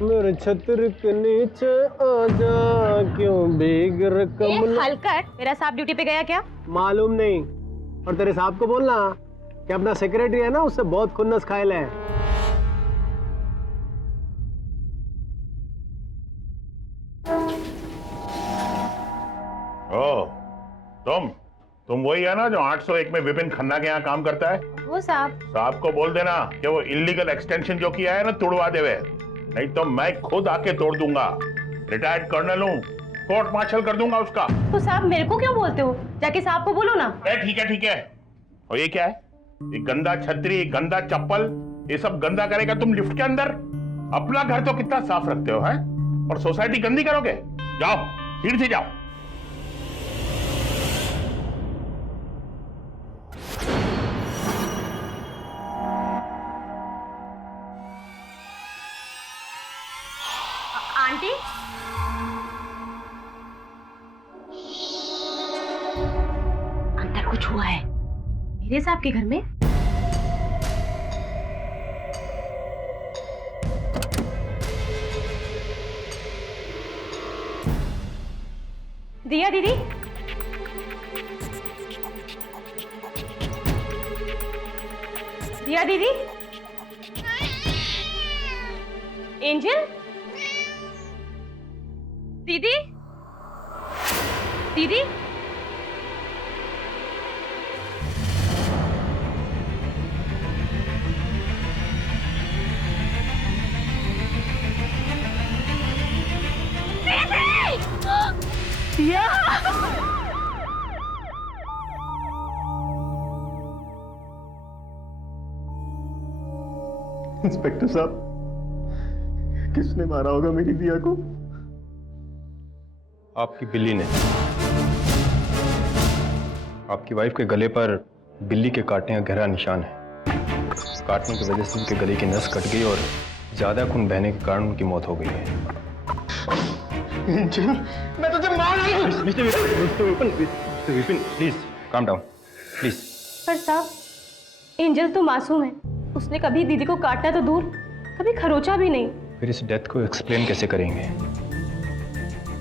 मेरे छत्र के नीचे आजा, क्यों भीग रकम। हलकर मेरा साहब ड्यूटी पे गया क्या? मालूम नहीं। और तेरे साहब को बोलना कि अपना सेक्रेटरी है ना, उससे बहुत खुन्नस खायल है। ओ, तुम वही है ना जो 801 में विपिन खन्ना के यहाँ काम करता है? वो साहब। साहब को बोल देना कि वो इलीगल एक्सटेंशन जो किया है ना, तुड़वा देवे, नहीं तो मैं खुद आके तोड़ दूंगा। रिटायर्ड कर्नल हूँ, कोर्ट मार्शल कर दूंगा उसका। तो साहब मेरे को क्यों बोलते हो? जाके साहब को बोलो ना। ठीक है ठीक है। और ये क्या है? ये गंदा छतरी, गंदा चप्पल, ये सब गंदा करेगा तुम लिफ्ट के अंदर? अपना घर तो कितना साफ रखते हो, है? और सोसाइटी गंदी करोगे? जाओ, सीट से जाओ। आंटी, अंदर कुछ हुआ है मेरे साहब के घर में। दिया दीदी, दिया दीदी, एंजल दीदी, दीदी, दिया। इंस्पेक्टर साहब, किसने मारा होगा मेरी दिया को? आपकी बिल्ली ने। आपकी वाइफ के गले पर बिल्ली के काटने का गहरा निशान है। काटने की वजह से उनके गले की नस कट गई और ज्यादा खून बहने के कारण उनकी मौत हो गई है। मैं तुझे मार रही हूं। Mister Vipin, please calm down, please. पर साहब, एंजल तो मासूम है, उसने कभी दीदी को काटना तो दूर, कभी खरोचा भी नहीं। फिर इस डेथ को एक्सप्लेन कैसे करेंगे?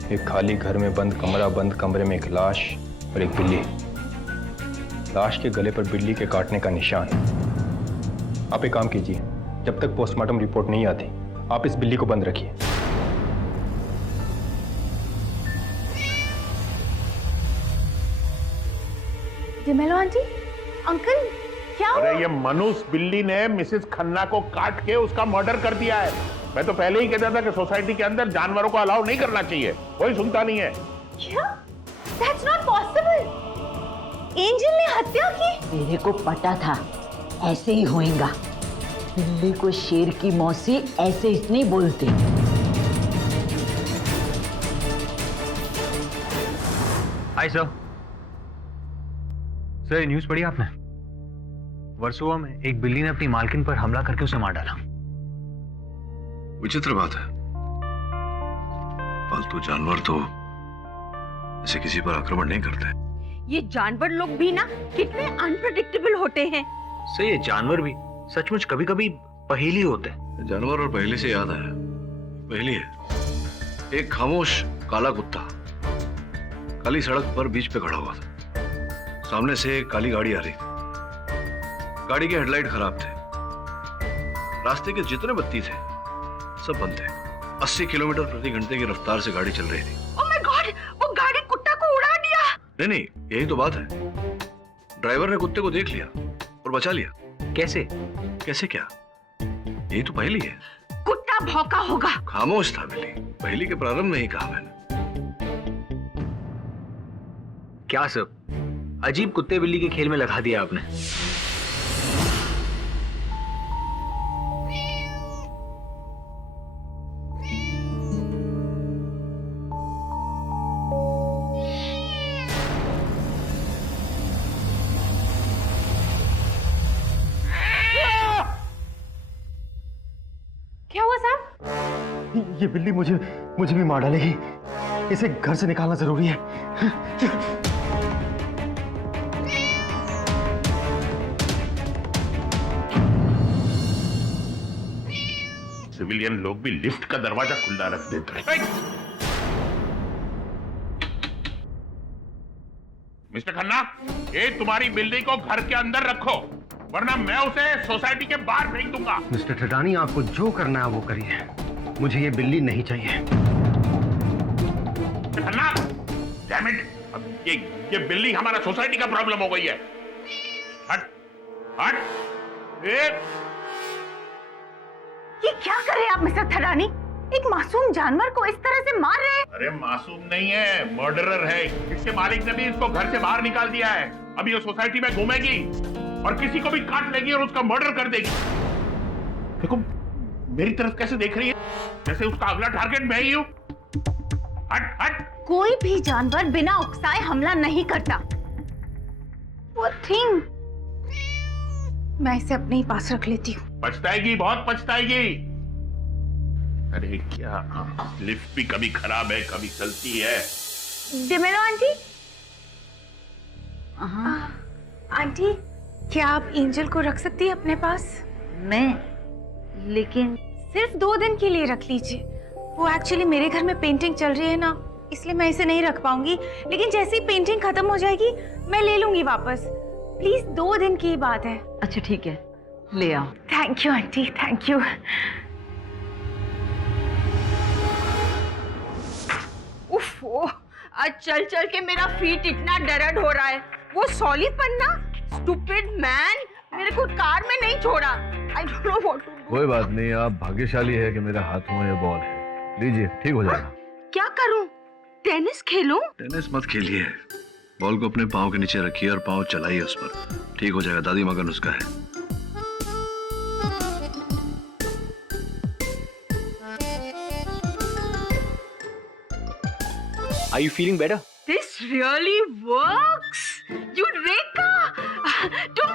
एक खाली घर में बंद कमरा, बंद कमरे में एक लाश और एक बिल्ली। लाश के गले पर बिल्ली के काटने का निशान। आप एक काम कीजिए, जब तक पोस्टमार्टम रिपोर्ट नहीं आती आप इस बिल्ली को बंद रखिए। जिमेलो आंटी, अंकल क्या हुआ? अरे ये मनुष्य बिल्ली ने मिसेस खन्ना को काट के उसका मर्डर कर दिया है। मैं तो पहले ही कहता था कि सोसाइटी के अंदर जानवरों को अलाउ नहीं करना चाहिए, कोई सुनता नहीं है। क्या? That's not possible. एंजल ने हत्या की? मेरे को पता था ऐसे ही होएगा। बिल्ली को शेर की मौसी ऐसे ही नहीं बोलते। Hi sir. सर, न्यूज़ पढ़ी आपने? वर्सोवा में एक बिल्ली ने अपनी मालकिन पर हमला करके उसे मार डाला। विचित्र बात है, पालतू जानवर तो ऐसे किसी पर आक्रमण नहीं करते। ये जानवर लोग भी ना कितने अनप्रेडिक्टेबल होते हैं। सही है, जानवर भी सचमुच कभी कभी पहेली होते हैं। जानवर और पहले से याद आया, पहली है। एक खामोश काला कुत्ता काली सड़क पर बीच पे खड़ा हुआ था। सामने से एक काली गाड़ी आ रही थी। गाड़ी के हेडलाइट खराब थे। रास्ते के जितने बत्ती थे सब बंद थे। 80 किलोमीटर प्रति घंटे की रफ्तार से गाड़ी चल रही थी। ओह माय गॉड, वो गाड़ी कुत्ता को उड़ा दिया। नहीं, यही तो बात है। ड्राइवर ने कुत्ते को देख लिया और बचा लिया। कैसे? कैसे क्या? यही तो पहेली है। कुत्ता भौंका होगा। खामोश था बिल्ली। पहेली के प्रारंभ में ही कहा मैंने। क्या सर, अजीब कुत्ते बिल्ली के खेल में लगा दिया आपने। क्या हुआ साहब? ये बिल्ली मुझे भी मार डालेगी। इसे घर से निकालना जरूरी है। सिविलियन लोग भी लिफ्ट का दरवाजा खुला रख देते हैं। मिस्टर खन्ना, ये तुम्हारी बिल्डिंग को घर के अंदर रखो, वरना मैं उसे सोसाइटी के बाहर फेंक दूंगा। मिस्टर ठटानी, आपको जो करना है वो करिए, मुझे ये बिल्ली नहीं चाहिए। मिस्टर खन्ना, डैम इट, अब ये बिल्ली हमारा सोसाइटी का प्रॉब्लम हो गई है। हट हट। ये क्या कर रहे हैं आप मिस्टर थरानी? एक मासूम जानवर को इस तरह से मार रहे हैं। अरे मासूम नहीं है, मर्डरर है। इसके मालिक ने भी इसको घर से बाहर निकाल दिया है। अभी ये सोसाइटी में घूमेगी और किसी को भी काट लेगी और उसका मर्डर कर देगी। देखो मेरी तरफ कैसे देख रही है, जैसे उसका अगला टारगेट मैं ही हूं। हट हट। कोई भी जानवर बिना उकसाए हमला नहीं करता। वो थिंग, मैं इसे अपने ही पास रख लेती हूँ। पछताएगी, बहुत पछताएगी। अरे क्या, लिफ्ट भी कभी खराब है कभी चलती है। डिमेलो आंटी, आंटी क्या आप एंजल को रख सकती है अपने पास? मैं? लेकिन सिर्फ 2 दिन के लिए रख लीजिए। वो एक्चुअली मेरे घर में पेंटिंग चल रही है ना, इसलिए मैं इसे नहीं रख पाऊंगी। लेकिन जैसे ही पेंटिंग खत्म हो जाएगी मैं ले लूंगी वापस। प्लीज 2 दिन की बात है। अच्छा ठीक है, ले आओ। Thank you aunty, thank you. उफ, आज चल चल के मेरा फीट इतना दर्द हो रहा है। वो सॉलिड पन्ना, स्टूपिड मैन, मेरे को कार में नहीं छोड़ा। I don't know what to do. कोई बात नहीं, आप भाग्यशाली है कि मेरे हाथों में ये बॉल है। लीजिए, ठीक हो जाएगा। क्या करूं? टेनिस खेलूं? टेनिस मत खेलिए, बॉल को अपने पाँव के नीचे रखिए और पाँव चलाइए उस पर, ठीक हो जाएगा। दादी माँ का नुस्खा है। Are you feeling better? This really works. Eureka! तुम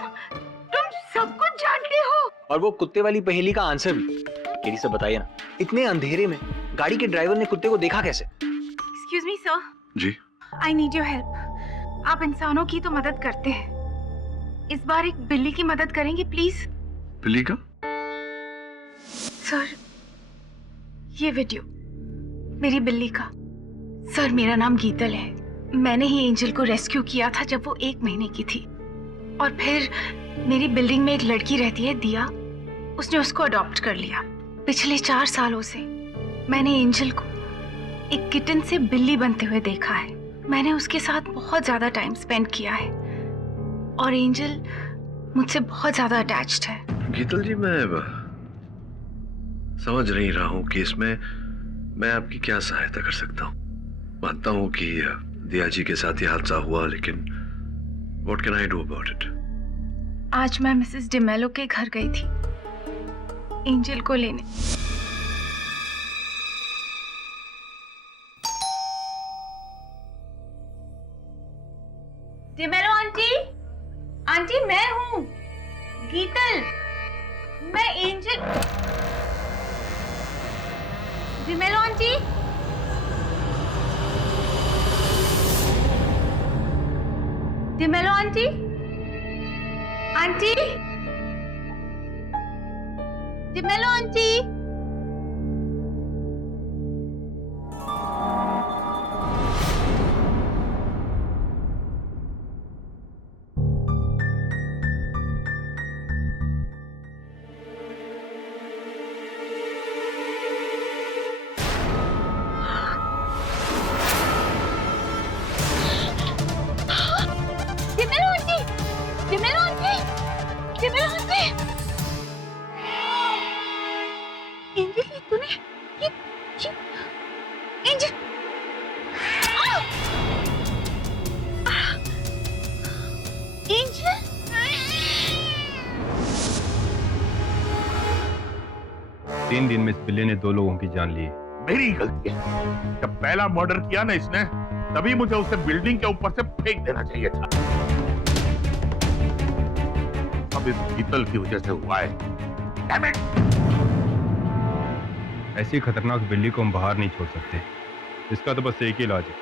सब कुछ जानते हो। और वो कुत्ते वाली पहेली का आंसर भी। केरी से बताइए ना, इतने अंधेरे में गाड़ी के ड्राइवर ने कुत्ते को देखा कैसे? Excuse me, sir. Ji, I need your help. आप इंसानों की तो मदद करते हैं, इस बार एक बिल्ली की मदद करेंगे प्लीज? बिल्ली का? सर, ये वीडियो मेरी बिल्ली का। सर, मेरा नाम गीतल है। मैंने ही एंजल को रेस्क्यू किया था जब वो 1 महीने की थी। और फिर मेरी बिल्डिंग में एक लड़की रहती है, दिया, उसने उसको अडॉप्ट कर लिया। पिछले 4 सालों से मैंने एंजल को एक किटन से बिल्ली बनते हुए देखा है। मैंने उसके साथ बहुत ज्यादा टाइम स्पेंड किया है और एंजल मुझसे बहुत ज्यादा अटैच्ड है। गीतल जी, मैं समझ नहीं रहा हूँ कि इसमें मैं आपकी क्या सहायता कर सकता हूँ। मानता हूँ कि दिया जी के साथ ये हादसा हुआ, लेकिन what can I do about it? आज मैं मिसेस डिमेलो के घर गई थी एंजल को लेने। डिमेलो आंटी, आंटी मैं हूँ गीतल, मैं angel. D'Mello aunty, D'Mello aunty, aunty, D'Mello aunty. तीन दिन में इस बिल्ली ने 2 लोगों की जान ली। मेरी गलती है, जब पहला मर्डर किया ना इसने, तभी मुझे उसे बिल्डिंग के ऊपर से फेंक देना चाहिए था। अब इस गीतल की वजह से हुआ है। Damn it! ऐसी खतरनाक बिल्ली को हम बाहर नहीं छोड़ सकते। इसका तो बस एक ही इलाज है।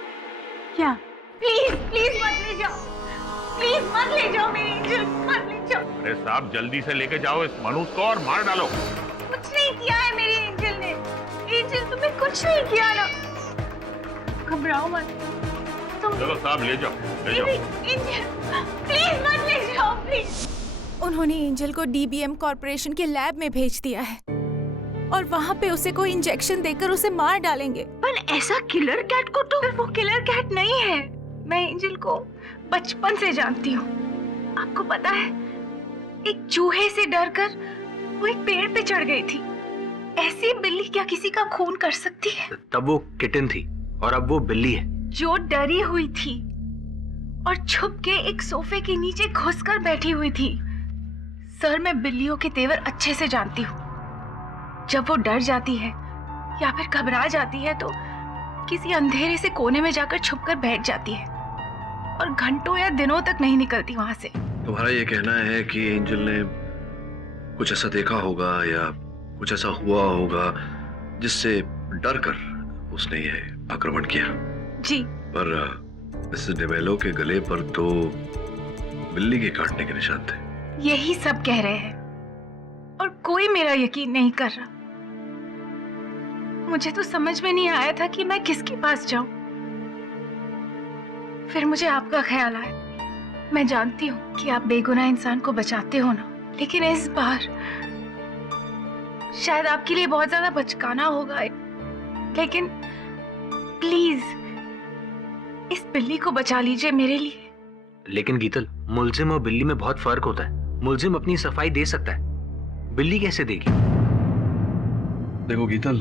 क्या? प्लीज प्लीज मत ले जाओ, प्लीज मत ले जाओ मेरी एंजल, मत ले जाओ। अरे साहब, जल्दी से लेके जाओ इस मनुष्य को और मार डालो। कुछ नहीं किया है मेरी एंजल तुमने कुछ नहीं किया ना। घबराओ मत। तुम चलो साहब ले जाओ, ले जाओ। एंजल, प्लीज मत ले जाओ प्लीज। उन्होंने एंजल को डीबीएम कॉर्पोरेशन के लैब में भेज दिया है और वहाँ पे उसे कोई इंजेक्शन देकर उसे मार डालेंगे। पर ऐसा किलर कैट को तो वो किलर कैट नहीं है। मैं एंजल को बचपन से जानती हूँ। आपको पता है, एक चूहे से डरकर वो एक पेड़ पे चढ़ गई थी। ऐसी बिल्ली क्या किसी का खून कर सकती है? तब वो किटन थी और अब वो बिल्ली है। जो डरी हुई थी और छुप के एक सोफे के नीचे घुसकर बैठी हुई थी। सर, मैं बिल्लियों के तेवर अच्छे से जानती हूँ। जब वो डर जाती है या फिर घबरा जाती है तो किसी अंधेरे से कोने में जाकर छुपकर बैठ जाती है और घंटों या दिनों तक नहीं निकलती वहां से। तुम्हारा ये कहना है कि एंजल ने कुछ ऐसा देखा होगा या कुछ ऐसा हुआ होगा जिससे डर कर उसने ये आक्रमण किया? जी। पर मिसेस डेमेलो के गले पर तो बिल्ली के काटने के निशान थे। यही सब कह रहे हैं और कोई मेरा यकीन नहीं कर रहा। मुझे तो समझ में नहीं आया था कि मैं किसके पास जाऊं। फिर मुझे आपका ख्याल आया। मैं जानती हूँ कि आप बेगुनाह इंसान को बचाते हो ना, लेकिन इस बार शायद आपके लिए बहुत ज्यादा बचकाना होगा, लेकिन प्लीज इस बिल्ली को बचा लीजिए मेरे लिए। लेकिन गीतल, मुलजिम और बिल्ली में बहुत फर्क होता है। मुलजिम अपनी सफाई दे सकता है, बिल्ली कैसे देगी? देखो गीतल,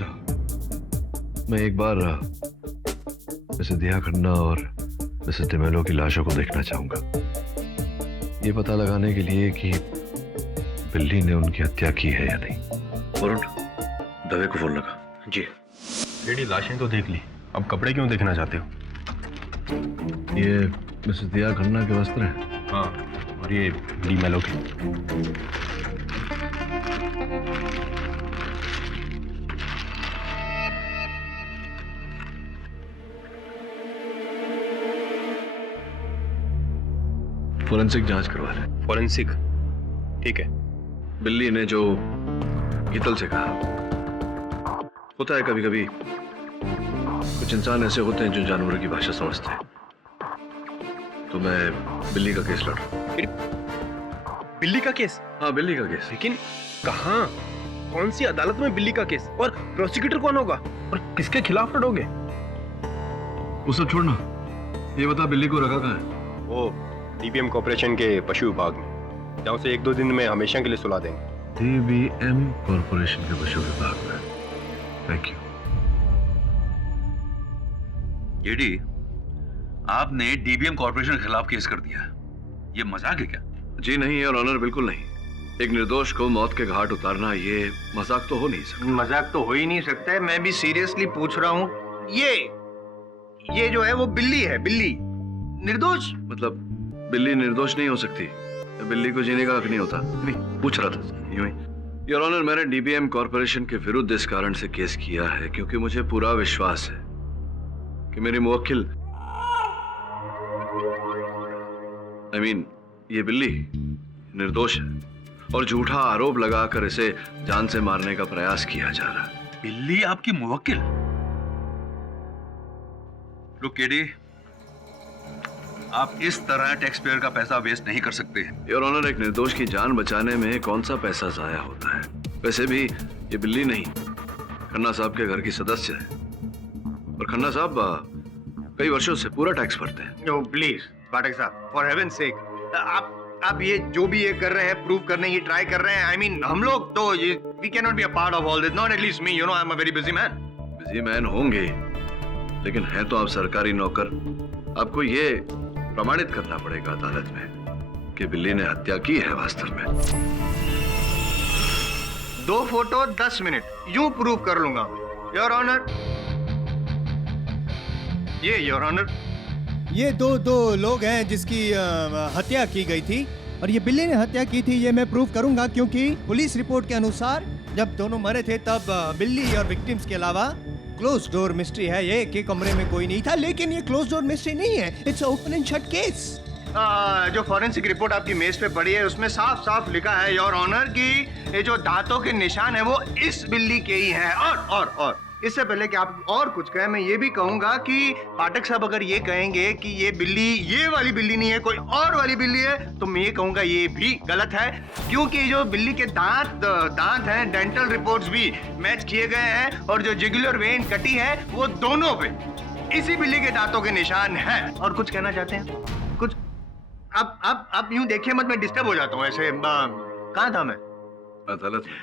मैं एक बार मिसेस दिया खन्ना और मिसेस डेमेलो की लाशों को देखना चाहूंगा, ये पता लगाने के लिए कि बिल्ली ने उनकी हत्या की है या नहीं। वरुण, दवे को फोन लगा। जी। लेडी, लाशें तो देख ली, अब कपड़े क्यों देखना चाहते हो? ये मिसेस दिया खन्ना के वस्त्र हैं। हाँ, और ये डीमेलो के। फोरेंसिक जांच करवा रहे। फॉरेंसिक, ठीक है। बिल्ली ने जो गीतल से कहा, होता है कभी कभी कुछ इंसान ऐसे होते हैं जो जानवरों की भाषा समझते हैं। तो मैं बिल्ली का केस लड़ रहा हूं। बिल्ली का केस? हाँ, बिल्ली का केस। लेकिन कहाँ, कौन सी अदालत में बिल्ली का केस? और प्रोसिक्यूटर कौन होगा और किसके खिलाफ लड़ोगे? वो सब छोड़ना, ये बता बिल्ली को रखा कहाँ है? वो डीबीएम कॉर्पोरेशन के पशु विभाग में, जहाँ से 1-2 दिन में हमेशा के लिए सुला देंगे। डीबीएम कॉर्पोरेशन के पशु विभाग में। Thank you. जेडी, आपने डीबीएम कॉर्पोरेशन के खिलाफ केस कर दिया। ये मजाक है क्या? जी नहीं और ऑनर, बिल्कुल नहीं। एक निर्दोष को मौत के घाट उतारना ये मजाक तो हो नहीं सकता। मजाक तो हो ही नहीं सकता है। मैं भी सीरियसली पूछ रहा हूँ। ये जो है वो बिल्ली है, बिल्ली निर्दोष। मतलब बिल्ली निर्दोष नहीं हो सकती? बिल्ली को जीने का हक नहीं होता? नहीं, पूछ रहा था यूं ही। योर ऑनर, मैंने डीबीएम कॉर्पोरेशन के विरुद्ध इस कारण से केस किया है क्योंकि मुझे पूरा विश्वास है कि मेरी मुवक्किल ये बिल्ली निर्दोष है और झूठा आरोप लगाकर इसे जान से मारने का प्रयास किया जा रहा है। बिल्ली आपकी मुवक्किल? लुक केडी, आप इस तरह टैक्स पेयर का पैसा वेस्ट नहीं कर सकते हैं। योर ऑनर, एक निर्दोष की जान बचाने में कौन सा पैसा जाया होता है? वैसे भी ये बिल्ली नहीं, खन्ना साहब के घर की सदस्य है और खन्ना साहब कई वर्षों से पूरा टैक्स भरते हैं। नो प्लीज पाठक साहब, फॉर हेवन सेक, आप ये जो भी ये कर रहे हैं, प्रूव करने की ट्राई कर रहे हैं। आई मीन हम लोग तो ये we can not be a part of all this, not at least me, you know, I am a very busy man. Busy man होंगे, लेकिन हैं तो आप सरकारी नौकर। आपको ये प्रमाणित करना पड़ेगा अदालत में कि बिल्ली ने हत्या की है वास्तव में। 2 फोटो 10 मिनट यूं प्रूव कर लूंगा योर ऑनर। ये योर ऑनर, ये दो लोग हैं जिसकी हत्या की गई थी और ये बिल्ली ने हत्या की थी, ये मैं प्रूव करूंगा क्योंकि पुलिस रिपोर्ट के अनुसार जब दोनों मरे थे तब बिल्ली और विक्टिम्स के अलावा क्लोज डोर मिस्ट्री है ये कि कमरे में कोई नहीं था। लेकिन ये क्लोज डोर मिस्ट्री नहीं है, it's open and shut case. जो फॉरेंसिक रिपोर्ट आपकी मेज पे पड़ी है उसमें साफ साफ लिखा है योर ऑनर कि ये जो दांतों के निशान है वो इस बिल्ली के ही हैं। और इससे पहले कि आप और कुछ कहें, मैं ये भी कहूंगा कि पाठक साहब अगर ये कहेंगे कि ये बिल्ली ये वाली बिल्ली नहीं है, कोई और वाली बिल्ली है, तो मैं ये कहूंगा ये भी गलत है, क्योंकि जो बिल्ली के दांत हैं, डेंटल रिपोर्ट्स भी मैच किए गए हैं और जो जुगुलर वेन कटी है वो दोनों पे इसी बिल्ली के दांतों के निशान है। और कुछ कहना चाहते हैं? कुछ अब यूं देखिए मत, मैं डिस्टर्ब हो जाता हूँ ऐसे। कहाँ था मैं? अदालत में।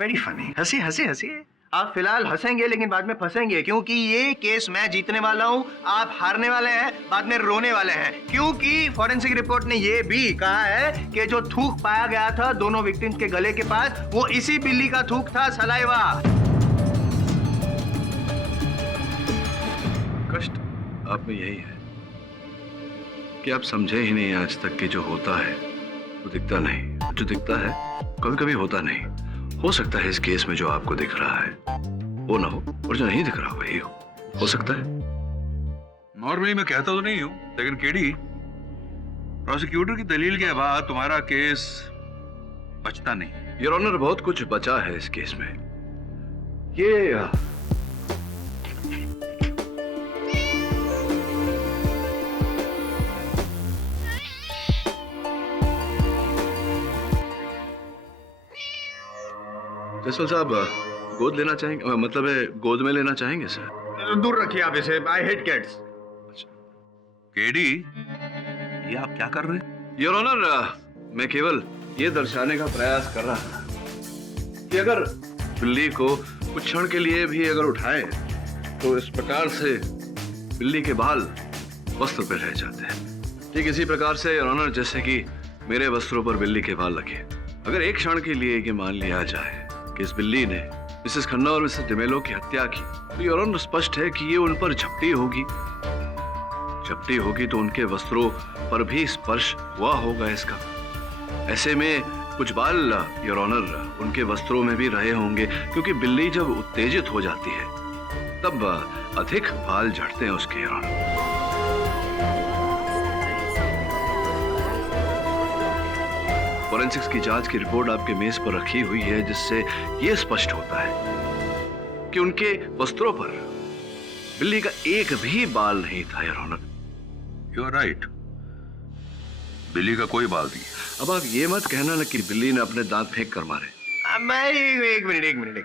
Very funny. हंसी आप फिलहाल हंसेंगे लेकिन बाद में फंसेंगे, क्योंकि ये केस मैं जीतने वाला हूँ, आप हारने वाले हैं, बाद में रोने वाले हैं, क्योंकि फॉरेंसिक रिपोर्ट ने ये भी कहा है कि जो थूक पाया गया था दोनों विक्टिम्स के गले के पास वो इसी बिल्ली का थूक था, सलाइवा। कष्ट आप में यही है कि आप समझे ही नहीं आज तक कि जो होता है वो दिखता नहीं, जो दिखता है कभी होता नहीं। हो सकता है इस केस में जो आपको दिख रहा है वो ना हो, और जो नहीं दिख रहा वही हो सकता है। नॉर्मली मैं कहता तो नहीं हूं, लेकिन केडी, प्रोसिक्यूटर की दलील के बाद तुम्हारा केस बचता नहीं। योर ऑनर, बहुत कुछ बचा है इस केस में। ये जसवाल साहब गोद लेना चाहेंगे, मतलब है गोद में लेना चाहेंगे सर? दूर रखिए आप इसे, आई हेट कैट्स। केडी, ये आप क्या कर रहे हैं? योर ऑनर, मैं केवल ये दर्शाने का प्रयास कर रहा था कि अगर बिल्ली को कुछ क्षण के लिए भी अगर उठाए तो इस प्रकार से बिल्ली के बाल वस्त्र पर रह जाते हैं। ठीक इसी प्रकार से योर ऑनर, जैसे कि मेरे वस्त्रों पर बिल्ली के बाल लगे, अगर एक क्षण के लिए ये मान लिया जाए कि इस बिल्ली ने मिसेस खन्ना और मिसेस डिमेलो की हत्या की, तो योर ऑनर स्पष्ट है कि ये उन पर झपटी होगी तो उनके वस्त्रों पर भी स्पर्श हुआ होगा इसका। ऐसे में कुछ बाल योर ऑनर उनके वस्त्रों में भी रहे होंगे, क्योंकि बिल्ली जब उत्तेजित हो जाती है तब अधिक बाल झड़ते हैं उसके योर ऑनर। फॉरेंसिक्स की जांच की रिपोर्ट आपके मेज पर रखी हुई है, जिससे यह स्पष्ट होता है कि उनके वस्त्रों पर बिल्ली का एक भी बाल नहीं था your honour. You are right, बिल्ली का कोई बाल नहीं। अब आप ये मत कहना ना कि बिल्ली ने अपने दांत फेंक कर मारे। मैं एक मिनट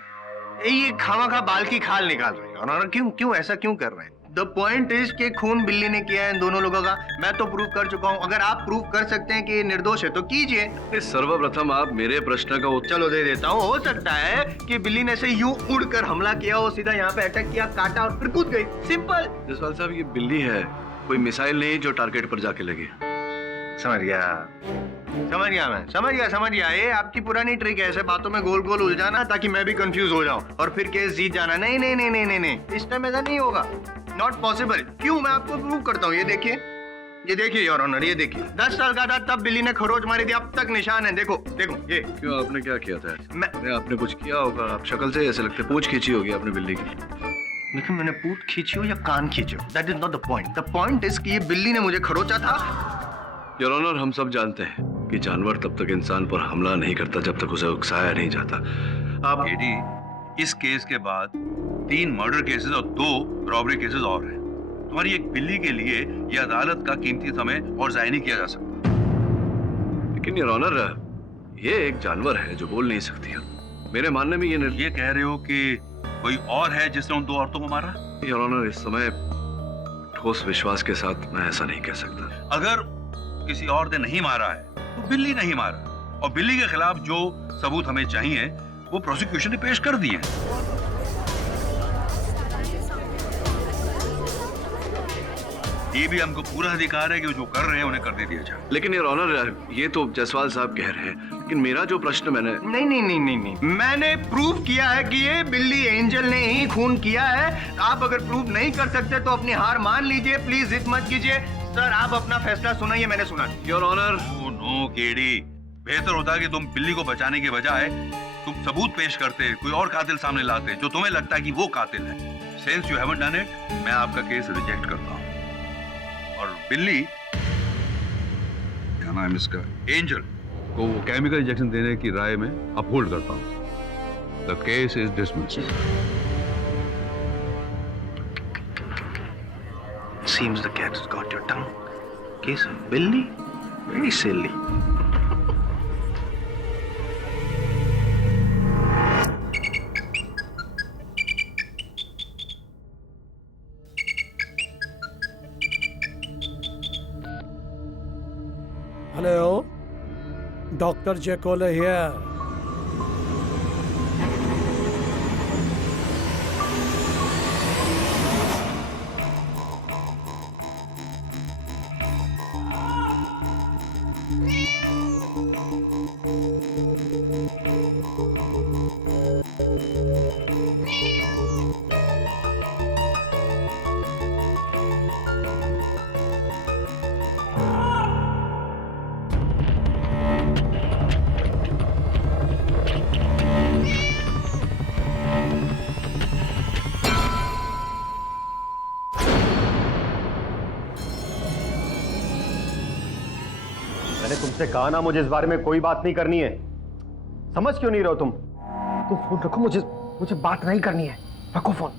ये खामा बाल की खाल निकाल रहे हैं योर ऑनर। क्यों ऐसा क्यों कर रहे हैं? द पॉइंट इज कि खून बिल्ली ने किया है इन दोनों लोगों का। मैं तो प्रूव कर चुका हूं, अगर आप प्रूव कर सकते हैं कि ये निर्दोष है तो कीजिए। सर्वप्रथम आप मेरे प्रश्न का उत्तर चलो दे देता हूं। हो सकता है कि बिल्ली ने से यूं उड़कर हमला किया हो, सीधा यहाँ पे अटैक किया, काटा और फिर कूद गई, सिंपल। जसवाल साहब, ये बिल्ली है, कोई मिसाइल नहीं जो टारगेट पर जाके लगे। समझ गया। ये आपकी पुरानी ट्रिक है, ऐसे बातों में गोल गोल उलझाना ताकि मैं भी कंफ्यूज हो जाऊं और फिर केस जीत जाना। नहीं, इस टाइम ऐसा नहीं होगा, नॉट पॉसिबल। क्यों? मैं आपको प्रूव करता हूँ। ये देखिए योर ऑनर, ये देखिए 10 साल का था तब बिल्ली ने खरोच मारी थी, अब तक निशान है। देखो ये। क्यों, आपने क्या किया था? आपने कुछ किया होगा, आप शक्ल से ऐसे लगते, पूंछ खींची होगी आपने बिल्ली की। लेकिन मैंने पूंछ खींची हो या कान खींचे हो, that is not the point. The point is कि ये बिल्ली ने मुझे खरोचा था। योर ऑनर, हम सब जानते हैं कि जानवर तब तक इंसान पर हमला नहीं करता जब तक उसे उकसाया नहीं जाता। आप केडी, इस केस के बाद 3 मर्डर केसेस और 2 रॉबरी केसेस और हैं। तुम्हारी एक बिल्ली के लिए यह अदालत का कीमती समय और जाया नहीं किया जा सकता। लेकिन योर ऑनर, ये एक जानवर है जो बोल नहीं सकती। मेरे मानने में ये कह रहे हो कि कोई और है जिसने उन 2 औरतों को मारा? योर ऑनर, इस समय ठोस विश्वास के साथ मैं ऐसा नहीं कह सकता। अगर किसी और ने नहीं मारा है तो बिल्ली नहीं मारा, और बिल्ली के खिलाफ जो सबूत हमें चाहिए वो प्रोसिक्यूशन ने पेश कर दिए। ये भी हमको पूरा अधिकार है कि जो कर रहे हैं उन्हें कर दे दिया जाए। लेकिन योर ऑनर, ये तो जसवाल साहब कह रहे हैं, लेकिन मेरा जो प्रश्न नहीं, मैंने प्रूव किया है कि ये बिल्ली एंजल ने ही खून किया है। आप अगर प्रूव नहीं कर सकते तो अपनी हार मान लीजिए, प्लीज जिद मत कीजिए। सर, आप अपना फैसला सुनाइए, मैंने सुना। योर ऑनर, नो केडी, बेहतर होता कि तुम बिल्ली को बचाने के बजाय तुम सबूत पेश करते, कोई और कातिल सामने लाते जो तुम्हें लगता है कि वो कातिल है। Since you haven't done it, मैं आपका केस रिजेक्ट करता हूं और बिल्ली, क्या नाम इसका, एंजल को केमिकल इंजेक्शन देने की राय में अपहोल्ड करता हूं। The case is dismissed. Seems the cat has got your tongue. Case of Billy? Very silly. Hello, Dr. Jekyll here. मैंने तुमसे कहा ना मुझे इस बारे में कोई बात नहीं करनी है। समझ क्यों नहीं रहे हो तुम? फोन रखो, मुझे बात नहीं करनी है। रखो फोन।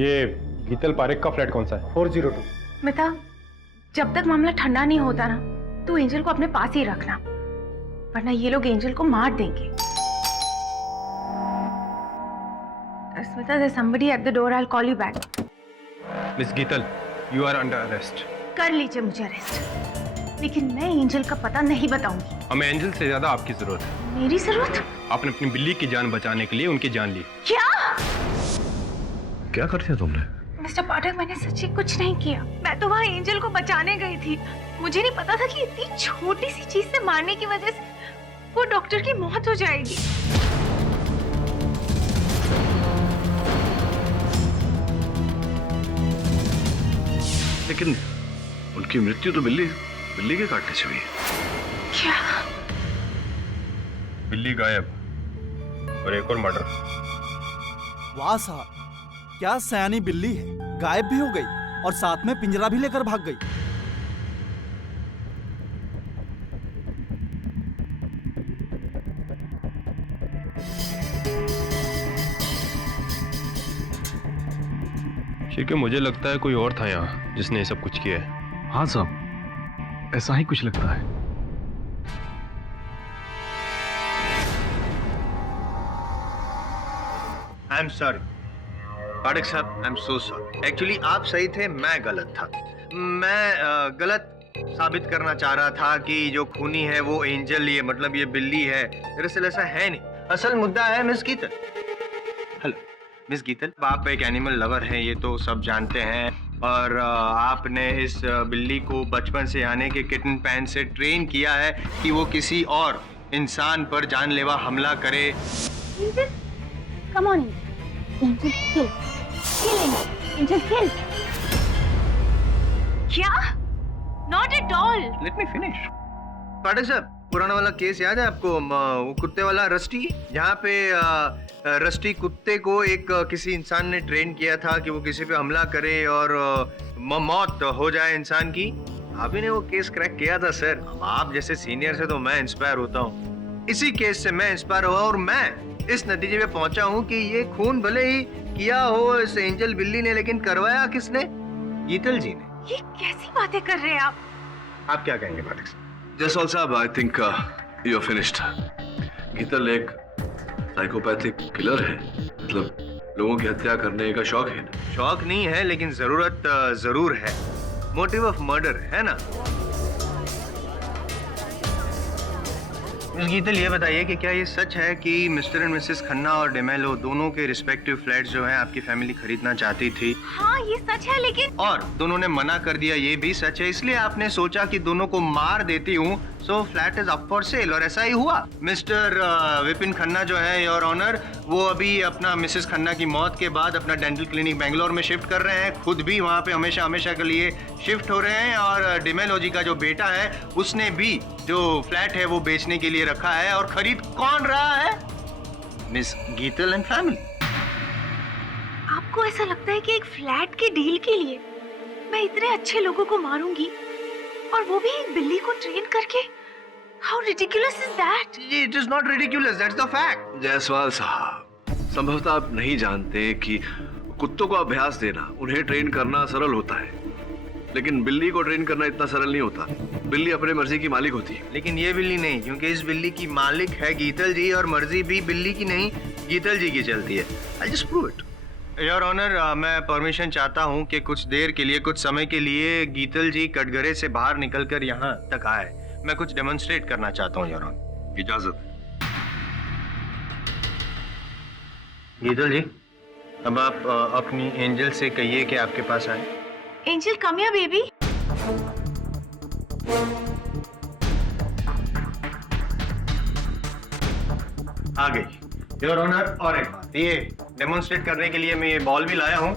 ये गीतल पारेख का फ्लैट कौन सा है? 402। मिता, जब तक मामला ठंडा नहीं होता ना, तू एंजल को अपने पास ही रखना, वरना ये लोग एंजल को मार देंगे। Smita, there's somebody at the door. I'll call you back. Miss Geetal, you are under arrest. कर लीजिए मुझे अरेस्ट, लेकिन मैं एंजल का पता नहीं बताऊंगी। हमें एंजल से ज्यादा आपकी जरूरत है। मेरी जरूरत? आपने अपनी बिल्ली की जान बचाने के लिए उनकी जान ली। क्या कर दिया तुमने? मिस्टर पाठक, मैंने सच्ची कुछ नहीं किया। मैं तो वहाँ एंजल को बचाने गई थी। मुझे नहीं पता था कि इतनी छोटी सी चीज से मारने की वजह से वो डॉक्टर की मौत हो जाएगी। लेकिन उनकी मृत्यु तो बिल्ली के काटने से हुई है। क्या? बिल्ली गायब और एक और मर्डर। वाह साहब, क्या सयानी बिल्ली है, गायब भी हो गई और साथ में पिंजरा भी लेकर भाग गई। क्योंकि मुझे लगता है कोई और था यहाँ जिसने ये सब कुछ किया है। हाँ साहब, ऐसा ही कुछ लगता है। आई एम सॉरी पाठक साहब, I am so sorry. Actually आप सही थे, मैं गलत था। मैं गलत साबित करना चाह रहा था कि जो खूनी है वो एंजल, ये मतलब ये बिल्ली है। दरअसल ऐसा है नहीं। असल मुद्दा है मिस गीतल। हेलो मिस गीतल, आप एक एनिमल लवर हैं, ये तो सब जानते हैं। और आपने इस बिल्ली को बचपन से यानी कि किटन पैन से ट्रेन किया है कि वो किसी और इंसान पर जानलेवा हमला करे। Come on, Angel, kill. Kill, Angel, kill. क्या? Not at all. Let me finish. पाठक साहब, पुराना वाला केस याद है आपको, वो कुत्ते वाला रस्टी, जहाँ पे रस्टी कुत्ते को एक किसी इंसान ने ट्रेन किया था कि वो किसी पे हमला करे और मौत हो जाए इंसान की। आप ही ने वो केस क्रैक किया था सर। आप जैसे सीनियर से तो मैं इंस्पायर होता हूँ। इसी केस से मैं इंस्पायर हुआ और मैं इस नतीजे पे पहुंचा हूँ कि ये खून भले ही किया हो इस एंजल बिल्ली ने, लेकिन करवाया किसने? गीतल जी ने। ये कैसी बातें कर रहे हैं आप? आप क्या कहेंगे पाठक साहब? जसवाल साहब, I think you are finished. Geetal एक साइकोपैथिक किलर है, मतलब लोगों की हत्या करने का शौक है। शौक नहीं है, लेकिन जरूरत जरूर है। मोटिव ऑफ मर्डर है ना? मिस गीतल, ये बताइए कि क्या ये सच है कि मिस्टर एंड मिसेस खन्ना और डेमेलो दोनों के रिस्पेक्टिव फ्लैट्स जो हैं आपकी फैमिली खरीदना चाहती थी? हाँ, ये सच है, लेकिन और दोनों ने मना कर दिया, ये भी सच है। इसलिए आपने सोचा कि दोनों को मार देती हूँ सो flat is up for sale और ऐसा ही हुआ। मिस्टर विपिन खन्ना जो है योर ऑनर, वो अभी अपना मिसेस खन्ना की मौत के बाद अपना डेंटल क्लिनिक बेंगलोर में शिफ्ट कर रहे हैं, खुद भी वहाँ पे हमेशा हमेशा के लिए शिफ्ट हो रहे हैं और डिमेलोजी का जो बेटा है उसने भी जो फ्लैट है वो बेचने के लिए रखा है। और खरीद कौन रहा है? Miss Geetal and family. आपको ऐसा लगता है कि एक फ्लैट के डील के लिए मैं इतने अच्छे लोगों को मारूंगी और वो भी एक बिल्ली को ट्रेन करके? How ridiculous is that? It is not ridiculous, that's the fact. Jaiswal साहब, संभवतः आप नहीं जानते कि कुत्तों को अभ्यास देना, उन्हें ट्रेन करना सरल होता है, लेकिन बिल्ली को ट्रेन करना इतना सरल नहीं होता। बिल्ली अपने मर्जी की मालिक होती है। लेकिन ये बिल्ली नहीं, क्योंकि इस बिल्ली की मालिक है गीतल जी और मर्जी भी बिल्ली की नहीं गीतल जी की चलती है। I'll just prove it. Your honour, मैं परमिशन चाहता हूँ कि कुछ देर के लिए, कुछ समय के लिए गीतल जी कटघरे से बाहर निकलकर यहाँ तक आए। मैं कुछ डेमोन्स्ट्रेट करना चाहता हूँ योर ऑनर। इजाजत। गीतल जी, अब आप अपनी एंजल से कहिए कि आपके पास आए। Angel, come here baby. आ गई योर ऑनर। और एक बात, ये डेमोन्स्ट्रेट करने के लिए मैं ये बॉल भी लाया हूं।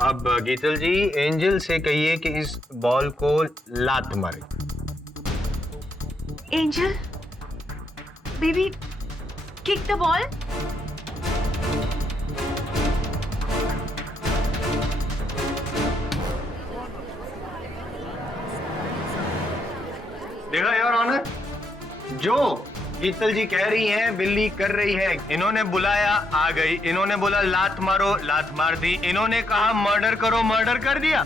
अब गीतल जी, एंजल से कहिए कि इस बॉल को लात मारे। Angel baby, kick the ball. देखा योर ऑनर, जो गीतल जी कह रही हैं बिल्ली कर रही है। इन्होंने बुलाया, आ गई। इन्होंने बोला लात मारो, लात मार दी। इन्होंने कहा मर्डर करो, मर्डर कर दिया।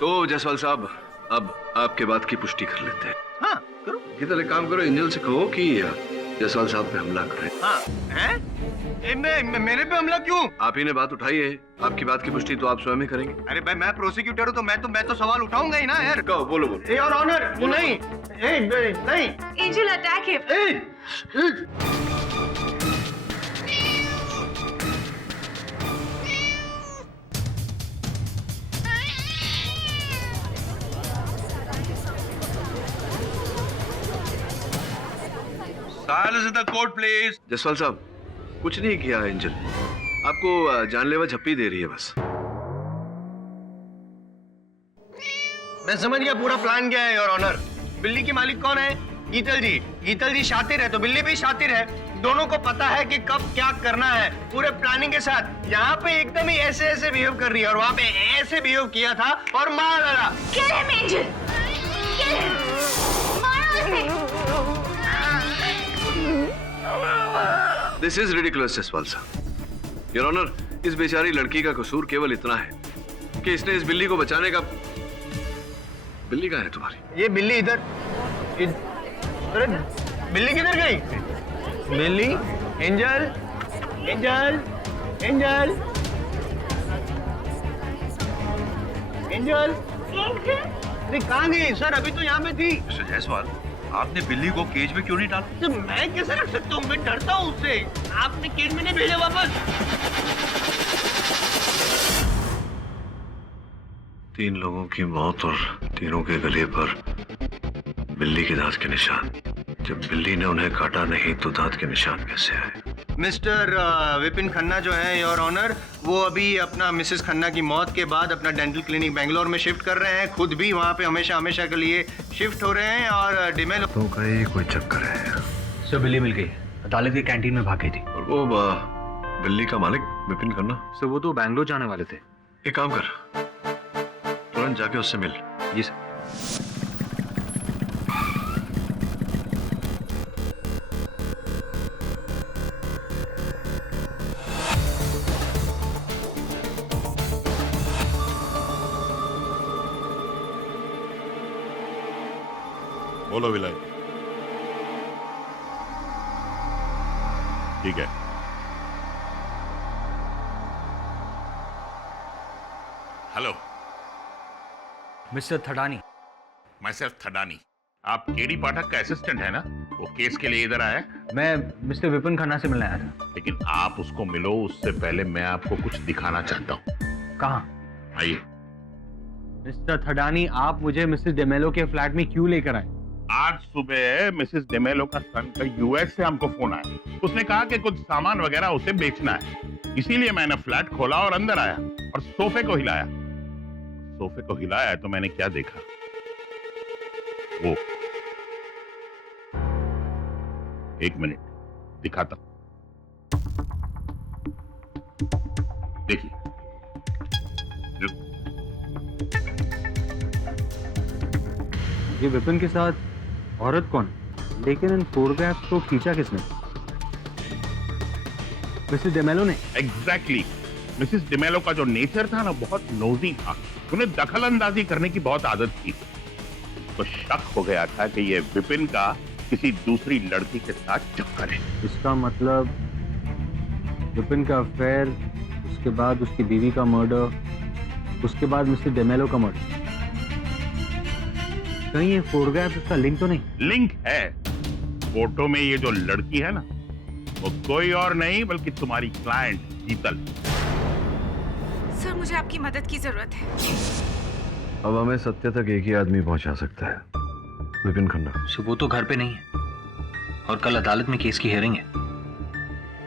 तो जायसवाल साहब, अब आपके बात की पुष्टि कर लेते हैं। हाँ करो। गीतल, एक काम करो, एंजल से कहो कि जायसवाल साहब पे हमला करें। हाँ हैं? मेरे पे हमला क्यों? आप ही ने बात उठाई है, आपकी बात की पुष्टि तो आप स्वयं ही करेंगे। अरे भाई, मैं प्रोसिक्यूटर हूँ तो मैं तो सवाल उठाऊंगा ही ना यार। कहो, बोलो बोलो। योर ऑनर, नहीं नहीं। Angel, attack him. Silence in the court, please. Jaiswal साहब, कुछ नहीं किया एंजल, आपको जानलेवा झप्पी दे रही है बस। मैं समझ गया पूरा प्लान क्या है योर ऑनर। बिल्ली की मालिक कौन है? गीतल जी। गीतल जी शातिर है तो बिल्ली भी शातिर है। दोनों को पता है कि कब क्या करना है, पूरे प्लानिंग के साथ। यहाँ पे एकदम ही ऐसे ऐसे बिहेव कर रही है और वहाँ पे ऐसे बिहेव किया था और मार डाला। Kill him, Angel. Kill him. मारो उसे। दिस इज रिडिकुलस जायसवाल साहब। योर ऑनर, इस बेचारी लड़की का कसूर केवल इतना है कि इसने इस बिल्ली को बचाने का। बिल्ली कहाँ है तुम्हारी? ये बिल्ली इधर। अरे बिल्ली किधर गई? बिल्ली, एंजल, एंजल, एंजल, एंजल, अरे कहाँ गई सर? अभी तो यहाँ पे थी। मिस्टर जायसवाल, आपने बिल्ली को केज में क्यों नहीं डाला? तो मैं कैसे रख सकता हूँ? मैं डरता हूँ उससे। आपने केज में नहीं भेजा वापस? 3 लोगों की मौत और तीनों के गले पर बिल्ली के दांत के निशान। जब बिल्ली ने उन्हें काटा नहीं तो दांत के निशान कैसे आए? मिस्टर विपिन खन्ना जो है योर ऑनर, वो अभी अपना मिसेस खन्ना की मौत के बाद अपना डेंटल क्लिनिक बेंगलोर में शिफ्ट कर रहे हैं, खुद भी वहाँ पे हमेशा हमेशा के लिए शिफ्ट हो रहे हैं और डिमेल तो कहीं कोई चक्कर है। सर, बिल्ली मिल गई, अदालत की कैंटीन में भाग गई थी। और वो बिल्ली का मालिक विपिन खन्ना? सर, वो तो बैंगलोर जाने वाले थे। एक काम कर, तुरंत जाके उससे मिल। जी सर। बोलो विलाय। ठीक है। Hello, mister Thadani. My self Thadani. आप केडी पाठक का असिस्टेंट है ना? वो केस के लिए इधर आया है? मैं मिस्टर विपिन खन्ना से मिलने आया था। लेकिन आप उसको मिलो उससे पहले मैं आपको कुछ दिखाना चाहता हूँ। कहाँ? आइए। मिस्टर थडानी, आप मुझे मिसेस डेमेलो के फ्लैट में क्यों लेकर आए? आज सुबह मिसेस डेमेलो का सन का यूएस से हमको फोन आया। उसने कहा कि कुछ सामान वगैरह उसे बेचना है, इसीलिए मैंने फ्लैट खोला और अंदर आया और सोफे को हिलाया। सोफे को हिलाया तो मैंने क्या देखा, वो 1 मिनट दिखाता हूं। देखिए, ये विपिन के साथ औरत कौन? लेकिन इन फोटोग्राफ्स को खींचा किसने? मिसेस डेमेलो ने। एग्जैक्टली। मिसेस डेमेलो का जो नेचर था ना, बहुत नोजी था। उन्हें दखल अंदाजी करने की बहुत आदत थी। तो शक हो गया था कि ये विपिन का किसी दूसरी लड़की के साथ चक्कर है। इसका मतलब विपिन का अफेयर, उसके बाद उसकी बीवी का मर्डर, उसके बाद मिसेस डेमेलो का मर्डर। कहीं ये फोटोग्राफ इसका लिंक तो नहीं? लिंक है। फोटो में ये जो लड़की है ना, वो कोई और नहीं बल्कि तुम्हारी क्लाइंट शीतल। सर, मुझे आपकी मदद की जरूरत है। अब हमें सत्य तक एक ही आदमी पहुंचा सकता है, विपिन खन्ना। सो वो तो घर पे नहीं है और कल अदालत में केस की हियरिंग है।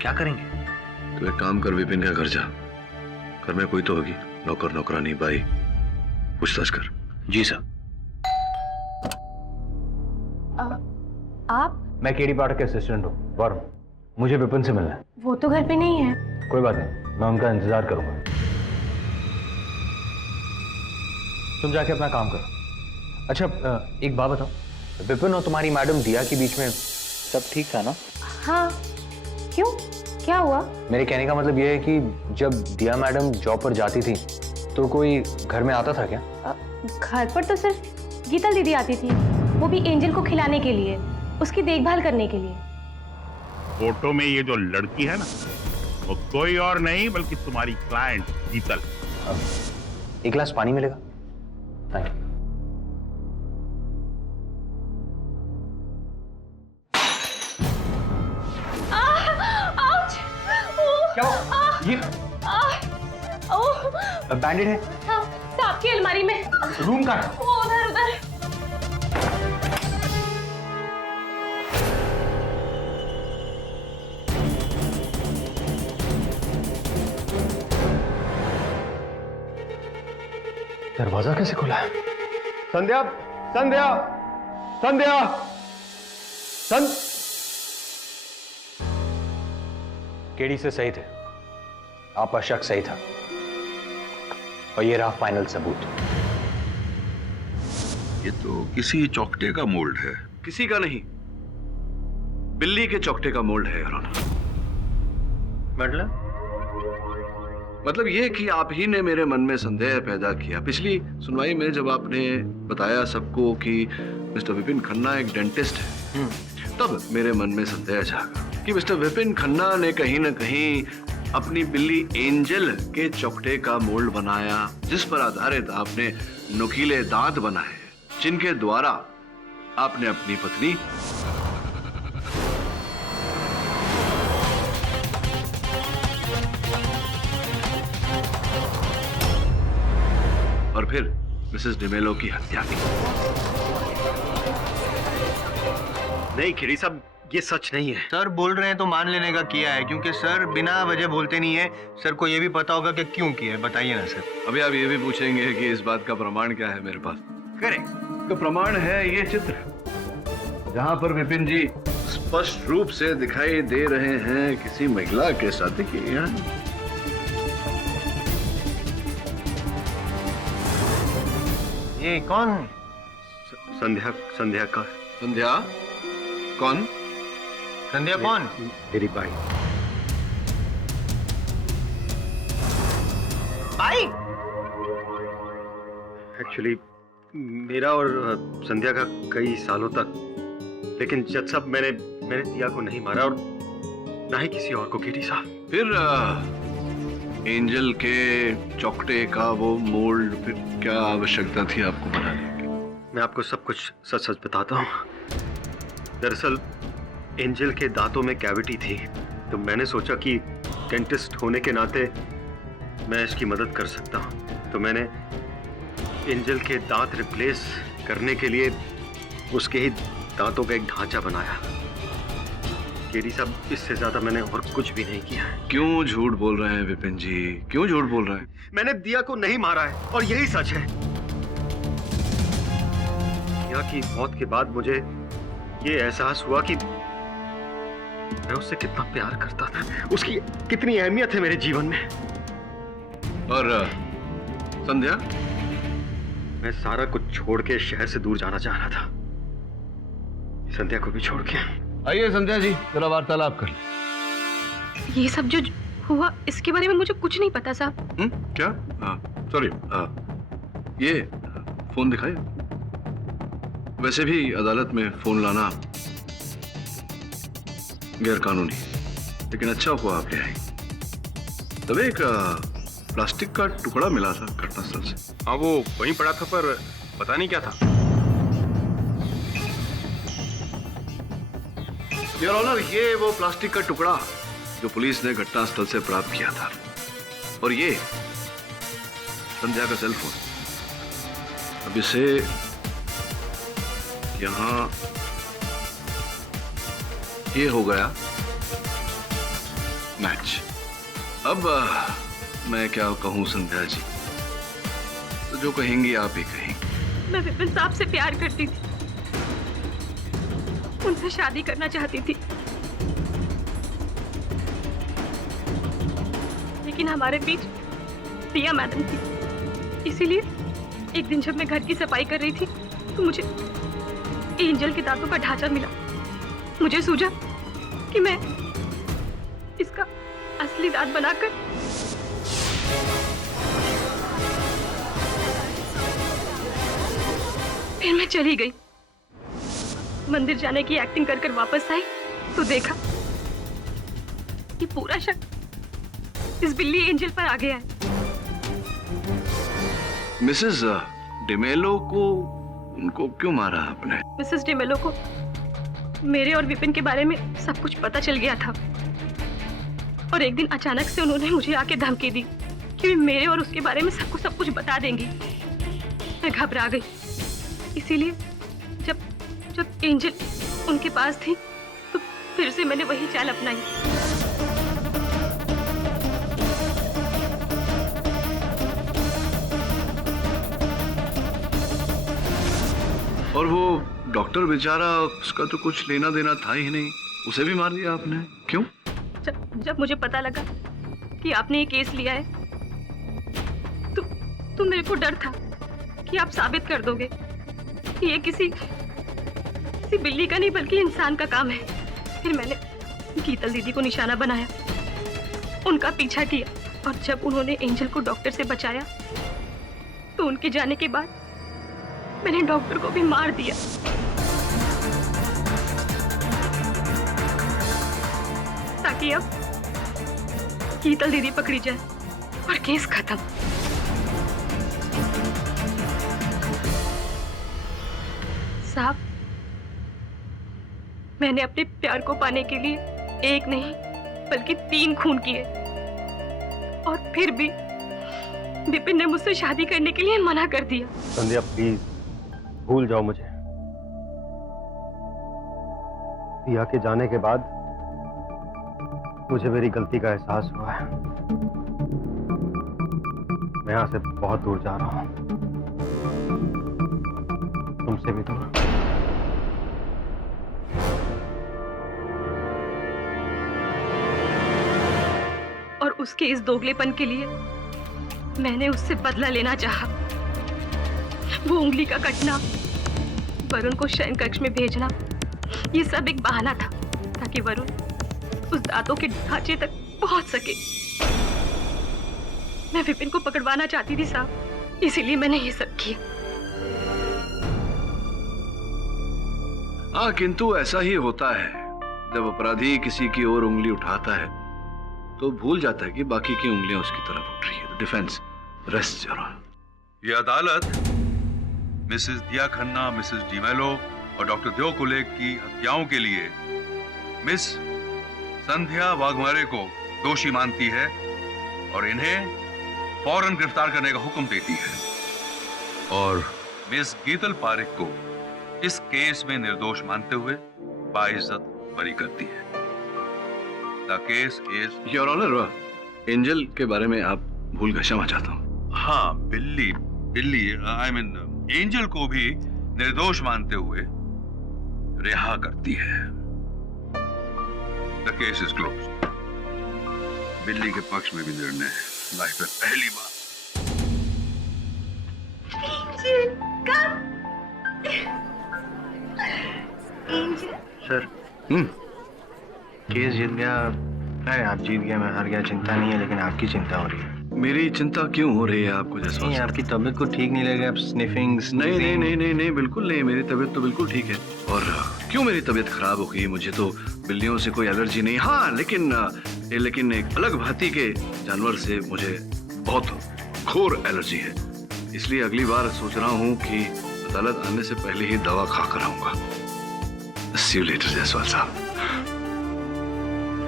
क्या करेंगे? तो एक काम कर, विपिन का घर जा। घर में कोई तो होगी, नौकर नौकरानी, भाई, पूछताछ कर। जी सर। आप? मैं केडी पाठक के असिस्टेंट हूँ, वरुण। मुझे विपिन से मिलना है। वो तो घर पे नहीं है। कोई बात नहीं, मैं उनका इंतजार करूंगा। तुम जाके अपना काम करो। अच्छा, एक बात बताओ, विपिन और तुम्हारी मैडम दिया के बीच में सब ठीक था ना? हाँ, क्यों, क्या हुआ? मेरे कहने का मतलब यह है कि जब दिया मैडम जॉब पर जाती थी तो कोई घर में आता था क्या? घर पर तो सिर्फ गीतल दीदी आती थी, वो भी एंजल को खिलाने के लिए, उसकी देखभाल करने के लिए। फोटो में ये जो लड़की है ना, वो कोई और नहीं बल्कि तुम्हारी क्लाइंट गीतल। एक गिलास पानी मिलेगा? Thank you. क्या ये बैंडेड है? हाँ, सांप की अलमारी में। रूम का? वो उधर उधर। दरवाजा कैसे खुला है? संध्या, संध्या, संध्या, केडी से सही थे, आपका शक सही था, और ये रहा फाइनल सबूत। ये तो किसी चौकटे का मोल्ड है। किसी का नहीं, बिल्ली के चौकटे का मोल्ड है, योर ऑनर। मतलब ये कि आप ही ने मेरे मन में संदेह पैदा किया। पिछली सुनवाई में जब आपने बताया सबको कि मिस्टर विपिन खन्ना एक डेंटिस्ट है, तब मेरे मन में संदेह जागा कि मिस्टर विपिन खन्ना ने कहीं न कहीं अपनी बिल्ली एंजल के चौकटे का मोल्ड बनाया, जिस पर आधारित आपने नुकीले दांत बनाए, जिनके द्वारा आपने अपनी पत्नी और फिर मिसेस डेमेलो की हत्या की। नहीं खिरी साहब, ये सच नहीं है। सर बोल रहे हैं तो मान लेने का किया है, क्योंकि सर बिना वजह बोलते नहीं है। सर को ये भी पता होगा कि क्यों किया है, बताइए ना सर। अभी आप ये भी पूछेंगे कि इस बात का प्रमाण क्या है मेरे पास? करेक्ट। तो प्रमाण है ये चित्र, जहां पर विपिन जी स्पष्ट रूप से दिखाई दे रहे हैं किसी महिला के साथ। ये कौन? संध्या, संध्या का। संध्या कौन? संध्या कौन? मेरी भाई। भाई? एक्चुअली मेरा और संध्या का कई सालों तक, लेकिन जज साहब मैंने दिया को नहीं मारा और ना ही किसी और को। केडी साहब, फिर एंजल के चौकटे का वो मोल्ड फिर क्या आवश्यकता थी आपको बनाने की? मैं आपको सब कुछ सच सच बताता हूँ। दरअसल एंजल के दांतों में कैविटी थी, तो मैंने सोचा कि डेंटिस्ट होने के नाते मैं इसकी मदद कर सकता हूँ। तो मैंने एंजल के दांत रिप्लेस करने के लिए उसके ही दांतों का एक ढांचा बनाया। केडी साहब, इससे ज्यादा मैंने और कुछ भी नहीं किया। क्यों झूठ बोल रहे हैं विपिन जी, क्यों झूठ बोल रहे हैं? मैंने दिया को नहीं मारा है और यही सच है। दिया की मौत के बाद मुझे ये एहसास हुआ कि मैं उससे कितना प्यार करता था, उसकी कितनी अहमियत है मेरे जीवन में। और संध्या? मैं सारा कुछ छोड़ के शहर से दूर जाना चाह रहा था, संध्या को भी छोड़ के। आइए संध्या जी, जरा वार्तालाप कर लें। ये सब जो हुआ इसके बारे में मुझे कुछ नहीं पता साहब। क्या? सॉरी, ये फोन दिखाइए। वैसे भी अदालत में फोन लाना गैर कानूनी, लेकिन अच्छा हुआ आप ले आई। तब एक प्लास्टिक का टुकड़ा मिला था घटनास्थल से। हाँ, वो वहीं पड़ा था, पर पता नहीं क्या था। योर ऑनर, ये वो प्लास्टिक का टुकड़ा जो पुलिस ने घटनास्थल से प्राप्त किया था, और ये संध्या का सेल फोन। अब इसे यहां ये हो गया मैच। अब मैं क्या कहूं संध्या जी, तो जो कहेंगी आप ही कहेंगी। मैं विपिन साहब से प्यार करती थी, उनसे शादी करना चाहती थी, लेकिन हमारे बीच दिया मैडम थी। इसीलिए एक दिन जब मैं घर की सफाई कर रही थी तो मुझे एंजल के दांतों का ढांचा मिला। मुझे सूझा कि मैं इसका असली दांत बनाकर फिर मैं चली गई। मंदिर जाने की एक्टिंग कर वापस आई तो देखा कि पूरा शक इस बिल्ली एंजल पर आ गया है। मिसेस डिमेलो को उनको क्यों मारा आपने? मिसेस डिमेलो को मेरे और विपिन के बारे में सब कुछ पता चल गया था, और एक दिन अचानक से उन्होंने मुझे आके धमकी दी कि वे मेरे और उसके बारे में सबको सब कुछ बता देंगी। मैं घबरा गई, इसीलिए जब एंजल उनके पास थी तो फिर से मैंने वही चाल अपनाई। और वो डॉक्टर बेचारा, उसका तो कुछ लेना देना था ही नहीं, उसे भी मार दिया आपने। क्यों? जब मुझे पता लगा कि आपने ये केस लिया है तो मेरे को डर था कि आप साबित कर दोगे कि ये किसी बिल्ली का नहीं बल्कि इंसान का काम है। फिर मैंने गीतल दीदी को निशाना बनाया, उनका पीछा किया, और जब उन्होंने एंजल को डॉक्टर से बचाया तो उनके जाने के बाद मैंने डॉक्टर को भी मार दिया। ताकि अब गीतल दीदी पकड़ी जाए और केस खत्म। साहब, मैंने अपने प्यार को पाने के लिए एक नहीं बल्कि 3 खून किए, और फिर भी विपिन ने मुझसे शादी करने के लिए मना कर दिया। संध्या प्लीज भूल जाओ मुझे। दिया के जाने के बाद मुझे मेरी गलती का एहसास हुआ है। मैं यहां से बहुत दूर जा रहा हूं, तुमसे भी दूर। और उसके इस दोगलेपन के लिए मैंने उससे बदला लेना चाहा। वो उंगली का कटना, वरुण को शयन कक्ष में भेजना, ये सब एक बहाना था ताकि वरुण उस दांतों के ढांचे तक पहुंच सके। मैं विपिन को पकड़वाना चाहती थी साहब, इसीलिए मैंने ये सब किया। हाँ, किंतु ऐसा ही होता है जब अपराधी किसी की ओर उंगली उठाता है तो भूल जाता है कि बाकी की उंगलियां उसकी तरफ उठ रही है। Defence rest your honour. ये अदालत मिसेस दिया खन्ना, मिसेस डिमेलो और डॉक्टर देव कुलेक की हत्याओं के लिए मिस संध्या वाघमारे को दोषी मानती है और इन्हें फौरन गिरफ्तार करने का हुक्म देती है। और मिस गीतल पारिक को इस केस में निर्दोष मानते हुए बाइज्जत बरी करती है। The case is your honour, Angel के बारे में आप भूल गए, क्षमा चाहता हूँ। हाँ, बिल्ली आई मीन एंजल को भी निर्दोष मानते हुए रिहा करती है। The case is closed. बिल्ली के पक्ष में भी निर्णय है, लाइफ में पहली बार। सर केस जीत गया। अरे आप जीत गया, मैं हार गया, चिंता नहीं है, लेकिन आपकी चिंता हो रही है। मेरी चिंता क्यों हो रही है आपको जायसवाल नहीं, साहब? आपकी तबीयत को ठीक नहीं लगेगा, आप स्निफिंग नहीं, बिल्कुल नहीं, मेरी तबीयत तो बिल्कुल ठीक है। और क्यों मेरी तबीयत खराब हो गई? मुझे तो बिल्लियों से कोई एलर्जी नहीं। हाँ, लेकिन एक अलग भांति के जानवर से मुझे बहुत घोर एलर्जी है। इसलिए अगली बार सोच रहा हूँ कि अदालत आने से पहले ही दवा खा कर आऊंगा। See you later, जायसवाल साहब।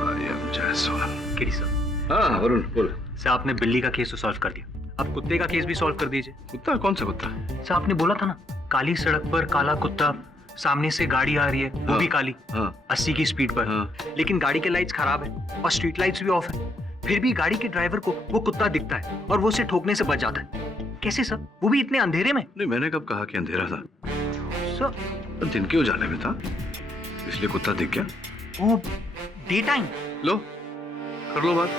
I am Jaiswal. किरी सर, हाँ वरुण बोल। सर आपने बिल्ली का केस तो सॉल्व कर दिया, अब कुत्ते का केस भी सॉल्व कर दीजिए। कुत्ता? कौन सा कुत्ता? सर आपने बोला था ना, काली सड़क पर काला कुत्ता, सामने से गाड़ी आ रही है, वो हाँ, भी काली, हाँ, 80 की स्पीड पर, हाँ। लेकिन गाड़ी के लाइट्स खराब है और स्ट्रीट लाइट्स भी ऑफ है। फिर भी गाड़ी के ड्राइवर को वो कुत्ता दिखता है और वो उसे ठोकने से बच जाता है। कैसे सर, वो भी इतने अंधेरे में? नहीं, मैंने कब कहा कि अंधेरा था? सर दिन के उजाले में था, इसलिए कुत्ता दिख गया। वो डे टाइम। लो कर लो बात।